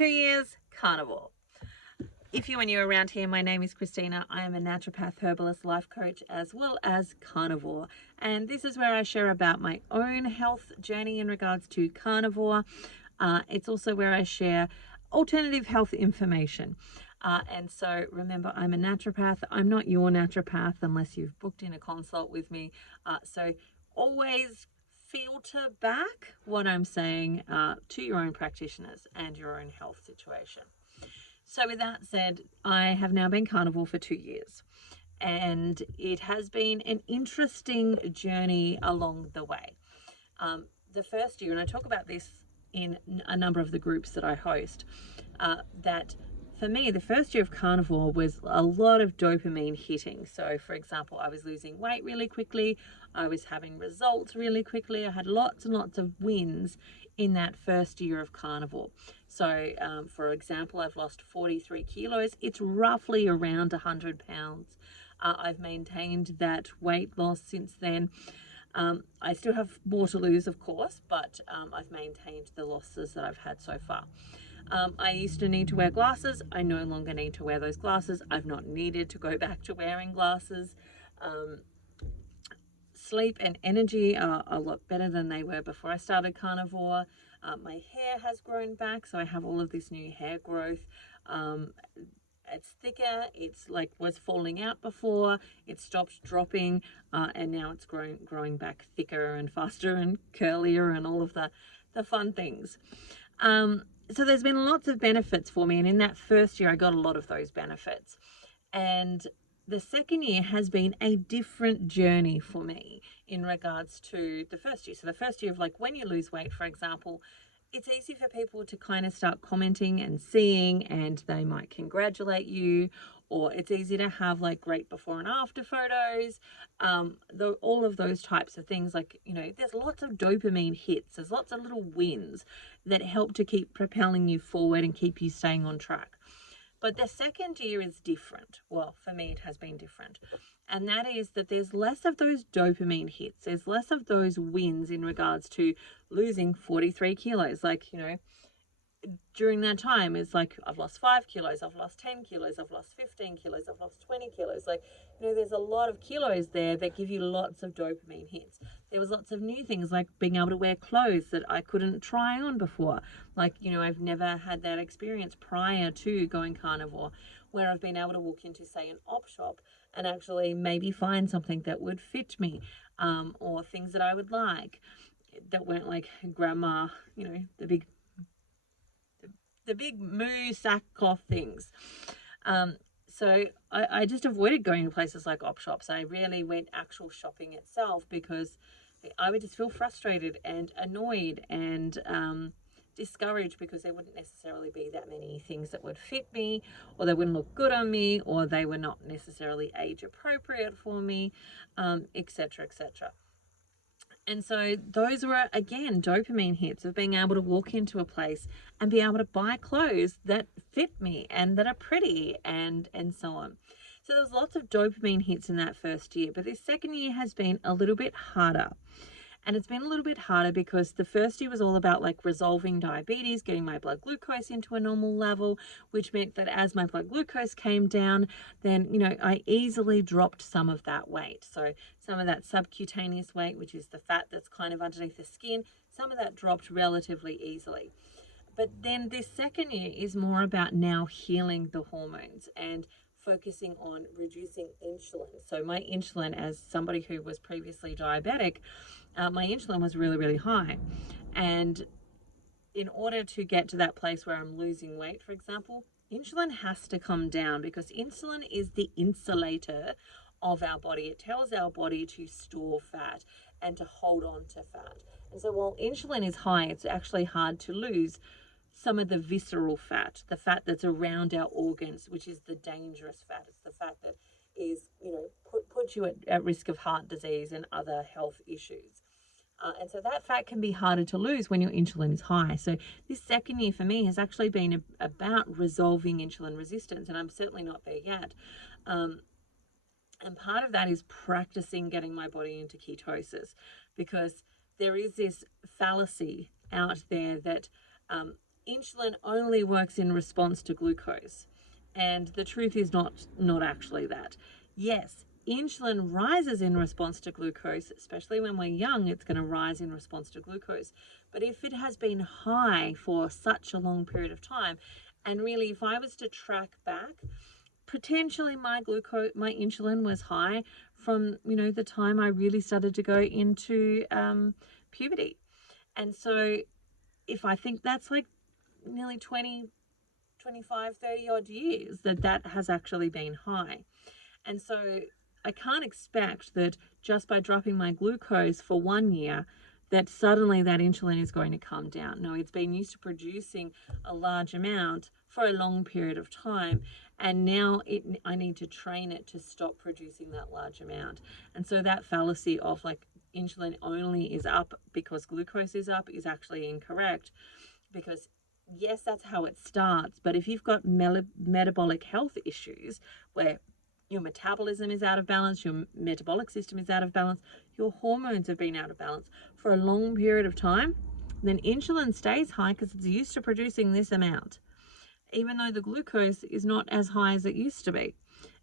2 years, carnivore. If you're new around here, my name is Christina. I am a naturopath, herbalist, life coach, as well as carnivore. And this is where I share about my own health journey in regards to carnivore. It's also where I share alternative health information. And so remember, I'm a naturopath. I'm not your naturopath unless you've booked in a consult with me. So always filter back what I'm saying to your own practitioners and your own health situation. So with that said, I have now been carnivore for 2 years, and it has been an interesting journey along the way. The first year, and I talk about this in a number of the groups that I host, that for me, the first year of carnivore was a lot of dopamine hitting. So for example, I was losing weight really quickly. I was having results really quickly. I had lots and lots of wins in that first year of carnivore. So for example, I've lost 43 kilos. It's roughly around 100 pounds. I've maintained that weight loss since then. I still have more to lose, of course, but I've maintained the losses that I've had so far. I used to need to wear glasses. I no longer need to wear those glasses. I've not needed to go back to wearing glasses. Sleep and energy are a lot better than they were before I started carnivore. My hair has grown back, so I have all of this new hair growth. It's thicker. It's like was falling out before. It stopped dropping, and now it's growing back thicker and faster and curlier and all of the fun things. So there's been lots of benefits for me, and in that first year I got a lot of those benefits. And the second year has been a different journey for me in regards to the first year. So the first year of, like, when you lose weight, for example, it's easy for people to kind of start commenting and seeing, and they might congratulate you, or it's easy to have like great before and after photos, all of those types of things. Like, you know, there's lots of dopamine hits, there's lots of little wins that help to keep propelling you forward and keep you staying on track. But the second year is different. Well, for me, it has been different. And that is that there's less of those dopamine hits. There's less of those wins in regards to losing 43 kilos. Like, you know, during that time, it's like, I've lost 5 kilos, I've lost 10 kilos, I've lost 15 kilos, I've lost 20 kilos. Like, you know, there's a lot of kilos there that give you lots of dopamine hits. There was lots of new things, like being able to wear clothes that I couldn't try on before. Like, you know, I've never had that experience prior to going carnivore, where I've been able to walk into, say, an op shop and actually maybe find something that would fit me, or things that I would like that weren't like grandma, you know, the big moo sackcloth things. So I just avoided going to places like op shops. I rarely went actual shopping itself because I would just feel frustrated and annoyed and discouraged because there wouldn't necessarily be that many things that would fit me, or they wouldn't look good on me, or they were not necessarily age appropriate for me, etc., etc. And so those were, again, dopamine hits of being able to walk into a place and be able to buy clothes that fit me and that are pretty, and so on. So there was lots of dopamine hits in that first year, but this second year has been a little bit harder. And it's been a little bit harder because the first year was all about like resolving diabetes, getting my blood glucose into a normal level, which meant that as my blood glucose came down, then, you know, I easily dropped some of that weight. So some of that subcutaneous weight, which is the fat that's kind of underneath the skin, some of that dropped relatively easily. But then this second year is more about now healing the hormones and focusing on reducing insulin. So my insulin, as somebody who was previously diabetic, my insulin was really, really high. And in order to get to that place where I'm losing weight, for example, insulin has to come down, because insulin is the insulator of our body. It tells our body to store fat and to hold on to fat. And so while insulin is high, it's actually hard to lose some of the visceral fat, the fat that's around our organs, which is the dangerous fat. It's the fat that is, you know, puts you at risk of heart disease and other health issues. And so that fat can be harder to lose when your insulin is high. So this second year for me has actually been about resolving insulin resistance, and I'm certainly not there yet. And part of that is practicing getting my body into ketosis, because there is this fallacy out there that insulin only works in response to glucose. And the truth is not actually that. Yes, insulin rises in response to glucose, especially when we're young, it's going to rise in response to glucose. But if it has been high for such a long period of time, and really if I was to track back, potentially my insulin was high from, the time I really started to go into puberty. And so if I think that's like nearly 20, 25, 30 odd years that has actually been high. And so I can't expect that just by dropping my glucose for 1 year, that suddenly that insulin is going to come down. No, it's been used to producing a large amount for a long period of time. And now I need to train it to stop producing that large amount. And so that fallacy of like insulin only is up because glucose is up is actually incorrect, because yes, that's how it starts. But if you've got metabolic health issues where your metabolism is out of balance, your metabolic system is out of balance, your hormones have been out of balance for a long period of time, then insulin stays high because it's used to producing this amount, even though the glucose is not as high as it used to be.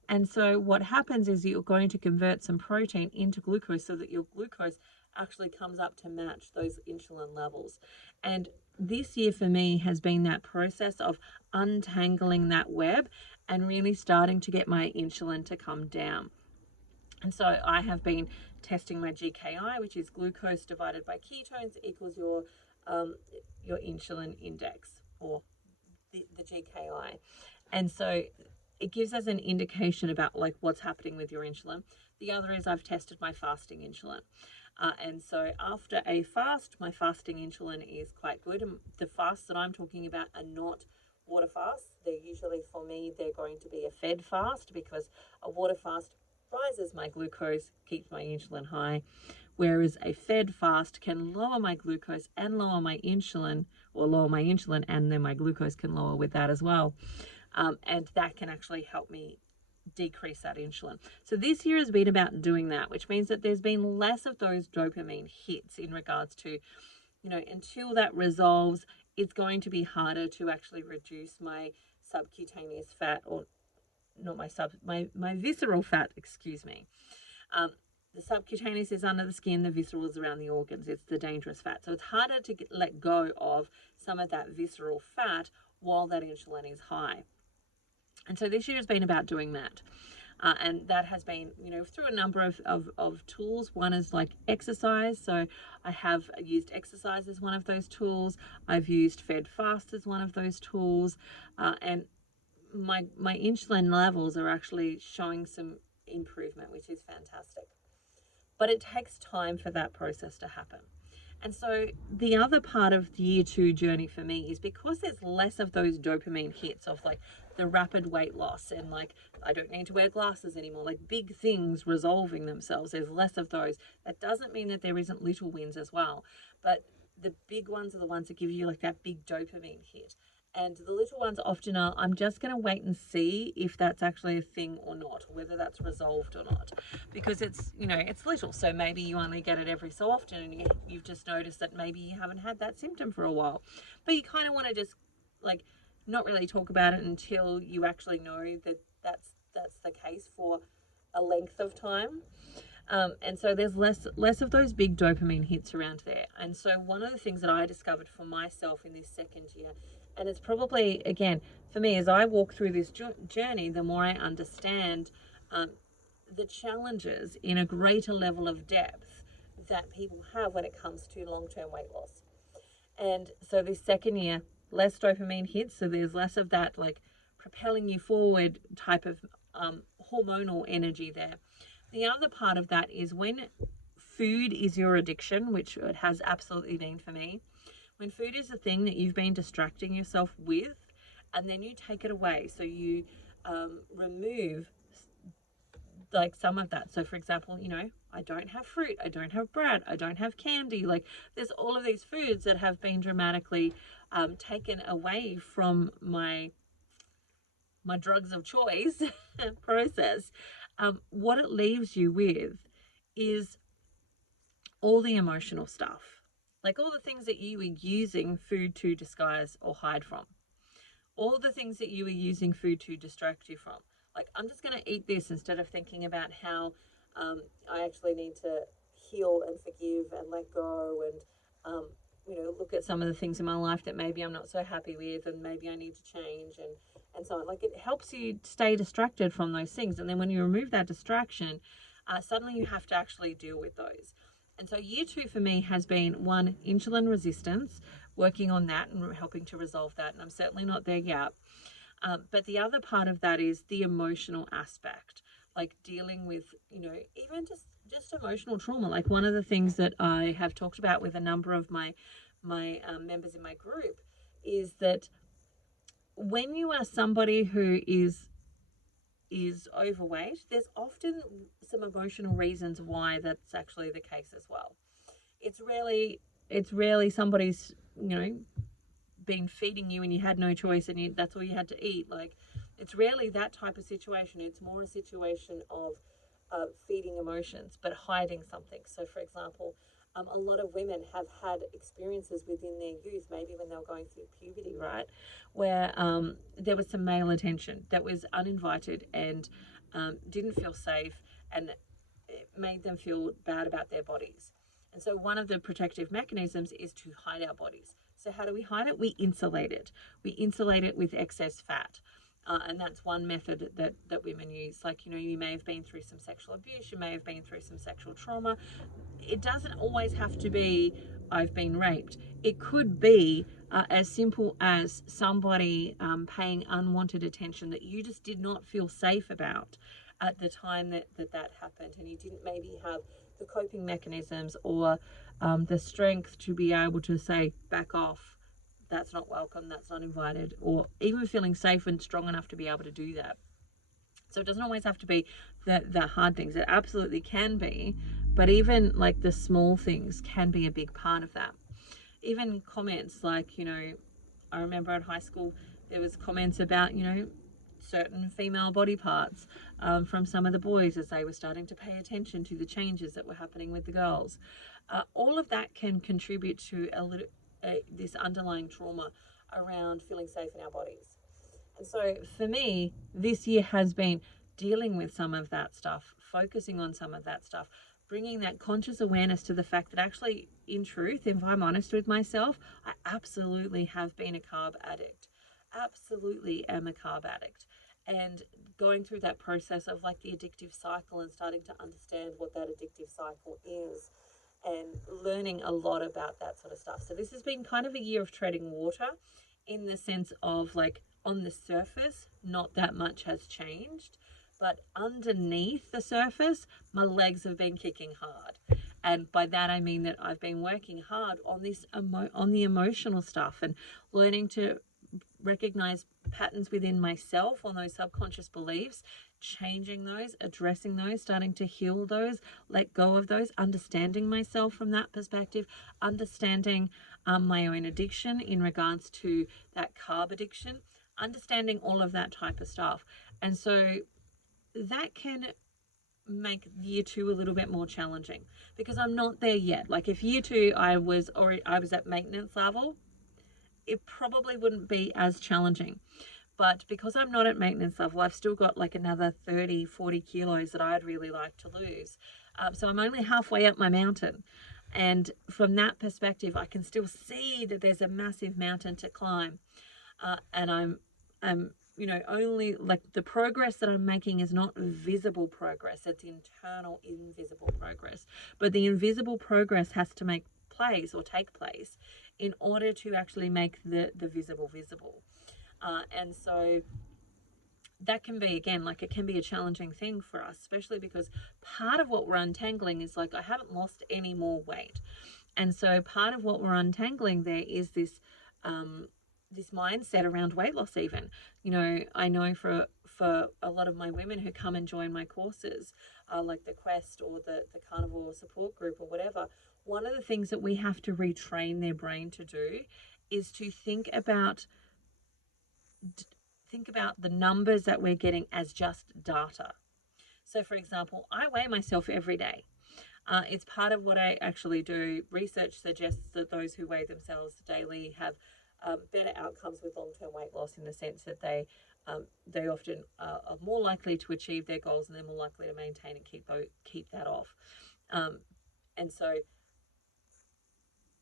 And so what happens is you're going to convert some protein into glucose so that your glucose actually comes up to match those insulin levels. And this year for me has been that process of untangling that web and really starting to get my insulin to come down. And so I have been testing my GKI, which is glucose divided by ketones equals your insulin index, or the GKI. And so it gives us an indication about like what's happening with your insulin. The other is I've tested my fasting insulin. And so after a fast, my fasting insulin is quite good. And the fasts that I'm talking about are not water fasts. They're usually, for me, they're going to be a fed fast, because a water fast rises my glucose, keeps my insulin high, whereas a fed fast can lower my glucose and lower my insulin, or lower my insulin and then my glucose can lower with that as well. And that can actually help me decrease that insulin. So this year has been about doing that, which means that there's been less of those dopamine hits in regards to, until that resolves, it's going to be harder to actually reduce my subcutaneous fat, or not my visceral fat, excuse me. The subcutaneous is under the skin, the visceral is around the organs. It's the dangerous fat. So it's harder to let go of some of that visceral fat while that insulin is high. And so this year has been about doing that. And that has been, through a number of tools. One is like exercise. So I have used exercise as one of those tools. I've used fed fast as one of those tools. And my insulin levels are actually showing some improvement, which is fantastic. But it takes time for that process to happen. And so the other part of the year 2 journey for me is because there's less of those dopamine hits of like the rapid weight loss and like I don't need to wear glasses anymore, like big things resolving themselves. There's less of those. That doesn't mean that there isn't little wins as well. But the big ones are the ones that give you like that big dopamine hit. And the little ones often are, I'm just going to wait and see if that's actually a thing or not, whether that's resolved or not. Because it's, it's little. So maybe you only get it every so often and you've just noticed that maybe you haven't had that symptom for a while. But you kind of want to just like not really talk about it until you actually know that that's the case for a length of time. And so there's less of those big dopamine hits around there. And so one of the things that I discovered for myself in this second year, and it's probably, again, for me, as I walk through this journey, the more I understand the challenges in a greater level of depth that people have when it comes to long-term weight loss. And so this second year, less dopamine hits, so there's less of that like propelling you forward type of hormonal energy there. The other part of that is when food is your addiction, which it has absolutely been for me. When food is the thing that you've been distracting yourself with, and then you take it away, so you remove like some of that. So for example, I don't have fruit, I don't have bread, I don't have candy. Like there's all of these foods that have been dramatically taken away from my drugs of choice process. What it leaves you with is all the emotional stuff. Like all the things that you were using food to disguise or hide from, all the things that you were using food to distract you from. Like, I'm just going to eat this instead of thinking about how I actually need to heal and forgive and let go and, look at some of the things in my life that maybe I'm not so happy with and maybe I need to change and so on. Like, it helps you stay distracted from those things. And then when you remove that distraction, suddenly you have to actually deal with those. And so year 2 for me has been, one, insulin resistance, working on that and helping to resolve that. And I'm certainly not there yet. But the other part of that is the emotional aspect, like dealing with, even just emotional trauma. Like one of the things that I have talked about with a number of my members in my group is that when you are somebody who is overweight, there's often some emotional reasons why that's actually the case as well. It's rarely somebody's been feeding you and you had no choice and that's all you had to eat. Like, it's rarely that type of situation. It's more a situation of feeding emotions but hiding something. So for example, a lot of women have had experiences within their youth, maybe when they were going through puberty, right, where there was some male attention that was uninvited and didn't feel safe, and it made them feel bad about their bodies. And so one of the protective mechanisms is to hide our bodies. So how do we hide it? We insulate it. We insulate it with excess fat. And that's one method that women use. Like, you may have been through some sexual abuse, you may have been through some sexual trauma. It doesn't always have to be, I've been raped. It could be as simple as somebody paying unwanted attention that you just did not feel safe about at the time that happened, and you didn't maybe have the coping mechanisms or the strength to be able to say, back off, that's not welcome, that's not invited, or even feeling safe and strong enough to be able to do that. So it doesn't always have to be the hard things. It absolutely can be, but even like the small things can be a big part of that. Even comments like, I remember at high school there was comments about, certain female body parts from some of the boys as they were starting to pay attention to the changes that were happening with the girls. All of that can contribute to this underlying trauma around feeling safe in our bodies. And so for me, this year has been dealing with some of that stuff, focusing on some of that stuff, bringing that conscious awareness to the fact that actually, in truth, if I'm honest with myself, I absolutely have been a carb addict. Absolutely am a carb addict. And going through that process of like the addictive cycle and starting to understand what that addictive cycle is and learning a lot about that sort of stuff. So this has been kind of a year of treading water, in the sense of, like, on the surface, not that much has changed, but underneath the surface, my legs have been kicking hard. And by that I mean that I've been working hard on on the emotional stuff and learning to recognize patterns within myself on those subconscious beliefs, changing those, addressing those, starting to heal those, let go of those, understanding myself from that perspective, understanding my own addiction in regards to that carb addiction, understanding all of that type of stuff. And so that can make year 2 a little bit more challenging because I'm not there yet. Like, if year 2 I was at maintenance level, it probably wouldn't be as challenging. But because I'm not at maintenance level, I've still got like another 30, 40 kilos that I'd really like to lose. So I'm only halfway up my mountain. And from that perspective, I can still see that there's a massive mountain to climb. And I'm only, like, the progress that I'm making is not visible progress. It's internal, invisible progress. But the invisible progress has to take place in order to actually make the visible visible. And so that can be, again, like, it can be a challenging thing for us, especially because part of what we're untangling is, like, I haven't lost any more weight. And so part of what we're untangling there is this mindset around weight loss. Even, I know for a lot of my women who come and join my courses, like the Quest or the Carnivore support group or whatever, one of the things that we have to retrain their brain to do is to think about the numbers that we're getting as just data. So for example, I weigh myself every day. It's part of what I actually do. Research suggests that those who weigh themselves daily have better outcomes with long-term weight loss, in the sense that they often are more likely to achieve their goals, and they're more likely to maintain and keep that off. And so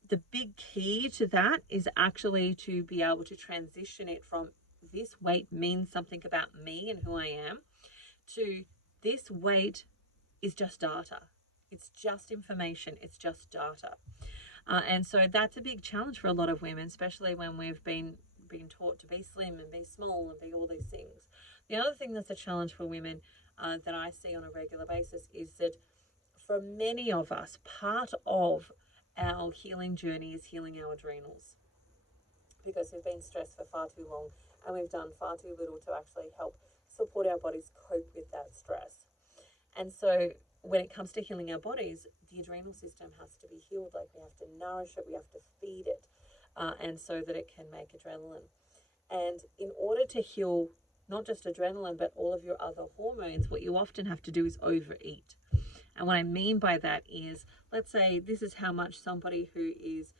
the big key to that is actually to be able to transition it from this weight means something about me and who I am, to this weight is just data. It's just information. It's just data. And so that's a big challenge for a lot of women, especially when we've been taught to be slim and be small and be all these things. The other thing that's a challenge for women that I see on a regular basis is that for many of us, part of our healing journey is healing our adrenals, because we've been stressed for far too long and we've done far too little to actually help support our bodies cope with that stress. And so when it comes to healing our bodies, the adrenal system has to be healed. Like, we have to nourish it, we have to feed it, and so that it can make adrenaline. And in order to heal not just adrenaline, but all of your other hormones, what you often have to do is overeat. And what I mean by that is, let's say this is how much somebody who is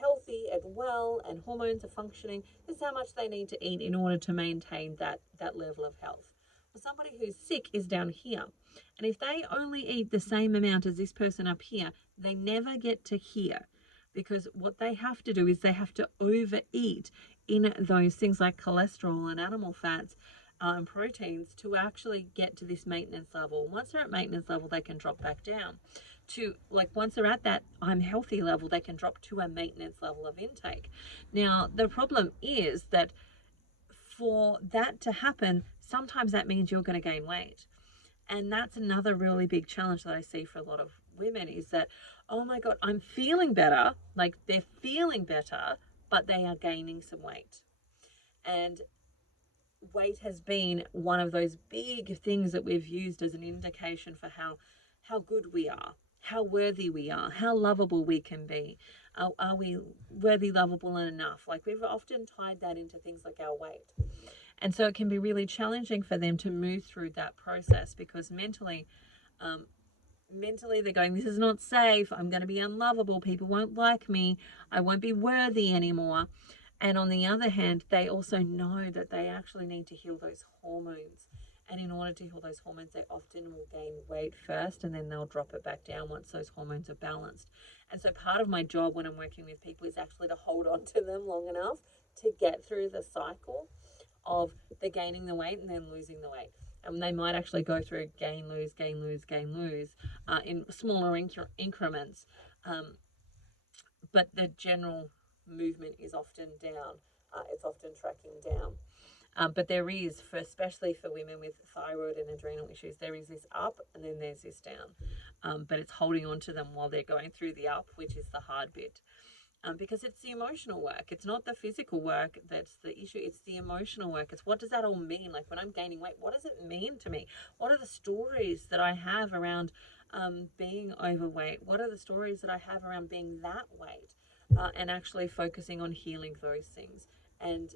healthy and well and hormones are functioning, this is how much they need to eat in order to maintain that level of health. Well, somebody who's sick is down here. And if they only eat the same amount as this person up here, they never get to here. Because what they have to do is they have to overeat in those things like cholesterol and animal fats and proteins to actually get to this maintenance level. Once they're at maintenance level, they can drop back down to, like, once they're at that I'm healthy level, they can drop to a maintenance level of intake. Now, the problem is that for that to happen, sometimes that means you're going to gain weight. And that's another really big challenge that I see for a lot of women, is that, oh my God, I'm feeling better. Like, they're feeling better, but they are gaining some weight. And weight has been one of those big things that we've used as an indication for how good we are, how worthy we are, how lovable we can be. Are we worthy, lovable, and enough? Like, we've often tied that into things like our weight. And so it can be really challenging for them to move through that process, because mentally they're going, this is not safe. I'm going to be unlovable. People won't like me. I won't be worthy anymore. And on the other hand, they also know that they actually need to heal those hormones. And in order to heal those hormones, they often will gain weight first, and then they'll drop it back down once those hormones are balanced. And so part of my job when I'm working with people is actually to hold on to them long enough to get through the cycle of the gaining the weight and then losing the weight. And they might actually go through gain, lose, gain, lose, gain, lose in smaller increments. But the general movement is often down. It's often tracking down. But there is, especially for women with thyroid and adrenal issues, there is this up and then there's this down. But it's holding on to them while they're going through the up, which is the hard bit. Because it's the emotional work. It's not the physical work that's the issue. It's the emotional work. It's, what does that all mean? Like, when I'm gaining weight, what does it mean to me? What are the stories that I have around being overweight? What are the stories that I have around being that weight? And actually focusing on healing those things, and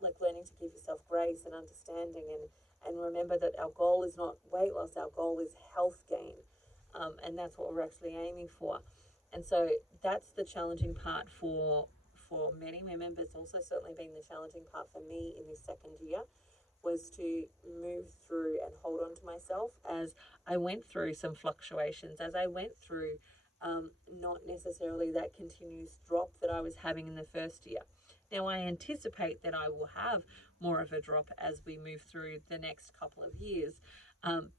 like learning to give yourself grace and understanding, and remember that our goal is not weight loss. Our goal is health gain, and that's what we're actually aiming for. And so that's the challenging part for many women, but it's also certainly been the challenging part for me in this second year, was to move through and hold on to myself as I went through some fluctuations, as I went through not necessarily that continuous drop that I was having in the first year. Now, I anticipate that I will have more of a drop as we move through the next couple of years,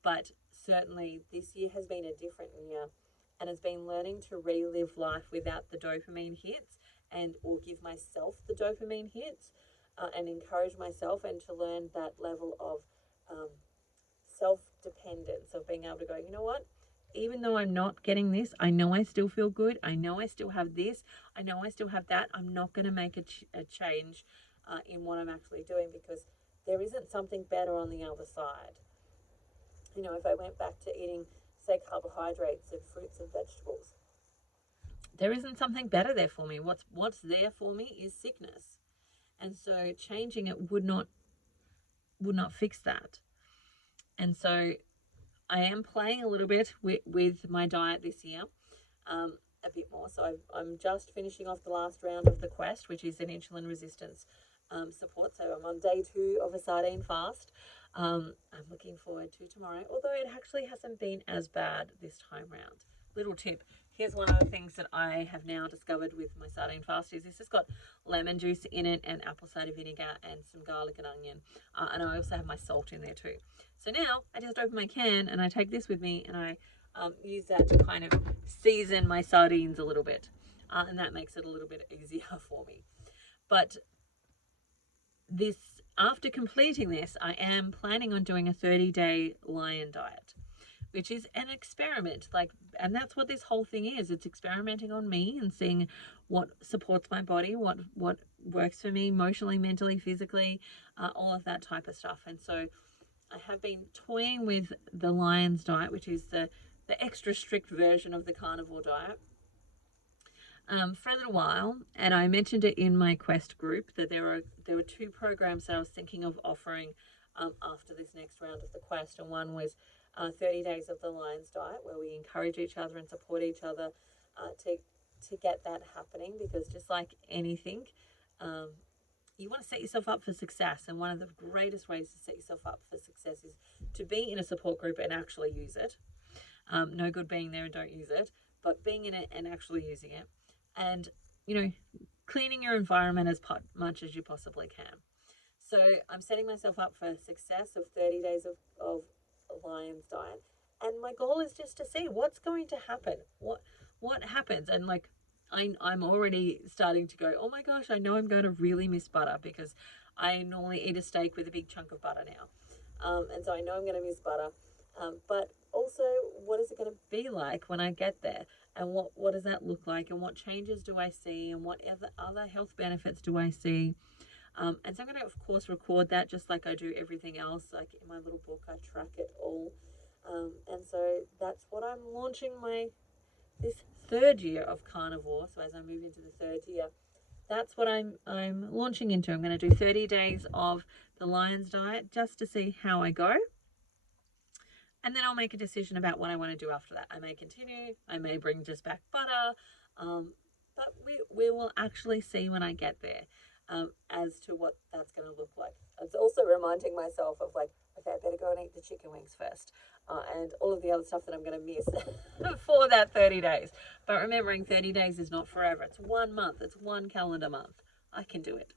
but certainly this year has been a different year, and has been learning to relive life without the dopamine hits, and or give myself the dopamine hits, and encourage myself, and to learn that level of self-dependence, of being able to go, you know what, even though I'm not getting this, I know I still feel good. I know I still have this. I know I still have that. I'm not going to make a change in what I'm actually doing, because there isn't something better on the other side. You know, if I went back to eating, say, carbohydrates and fruits and vegetables, there isn't something better there for me. What's there for me is sickness. And so changing it would not fix that. And so I am playing a little bit with my diet this year, a bit more. So I'm just finishing off the last round of the quest, which is an insulin resistance support. So I'm on day 2 of a sardine fast. I'm looking forward to tomorrow, although it actually hasn't been as bad this time round. Little tip. Here's one of the things that I have now discovered with my sardine fast is this has got lemon juice in it and apple cider vinegar and some garlic and onion. And I also have my salt in there too. So now I just open my can and I take this with me and I use that to kind of season my sardines a little bit. And that makes it a little bit easier for me. But after completing this, I am planning on doing a 30-day lion diet, which is an experiment. And that's what this whole thing is. It's experimenting on me and seeing what supports my body, what works for me emotionally, mentally, physically, all of that type of stuff. And so I have been toying with the Lion's diet, which is the extra strict version of the carnivore diet, for a little while. And I mentioned it in my Quest group that there were 2 programs that I was thinking of offering after this next round of the Quest. And one was 30 days of the Lion's diet, where we encourage each other and support each other to get that happening, because just like anything, you want to set yourself up for success. And one of the greatest ways to set yourself up for success is to be in a support group and actually use it. No good being there and don't use it, but being in it and actually using it. And, cleaning your environment as much as you possibly can. So I'm setting myself up for success of 30 days of Lion's diet. And my goal is just to see what's going to happen. What happens? And I'm already starting to go, oh my gosh, I know I'm going to really miss butter, because I normally eat a steak with a big chunk of butter now. And so I know I'm going to miss butter. But also, what is it going to be like when I get there? And what does that look like? And what changes do I see? And what other health benefits do I see? And so I'm going to, of course, record that just like I do everything else. Like in my little book, I track it all. And so that's what I'm launching this 3rd year of carnivore. So as I move into the 3rd year, that's what I'm launching into. I'm going to do 30 days of the Lion's diet just to see how I go. And then I'll make a decision about what I want to do after that. I may continue. I may bring just back butter. But we will actually see when I get there as to what that's going to look like. It's also reminding myself of okay, I better go and eat the chicken wings first. And all of the other stuff that I'm going to miss for that 30 days. But remembering 30 days is not forever. It's 1 month. It's 1 calendar month. I can do it.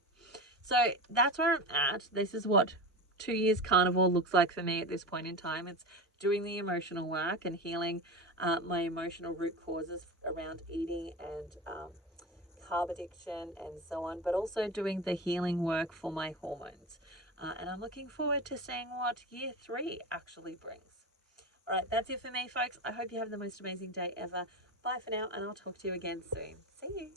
So that's where I'm at. This is what 2 years carnivore looks like for me at this point in time. It's doing the emotional work and healing my emotional root causes around eating and carb addiction and so on, but also doing the healing work for my hormones. And I'm looking forward to seeing what year 3 actually brings. All right, that's it for me, folks. I hope you have the most amazing day ever. Bye for now, and I'll talk to you again soon. See you.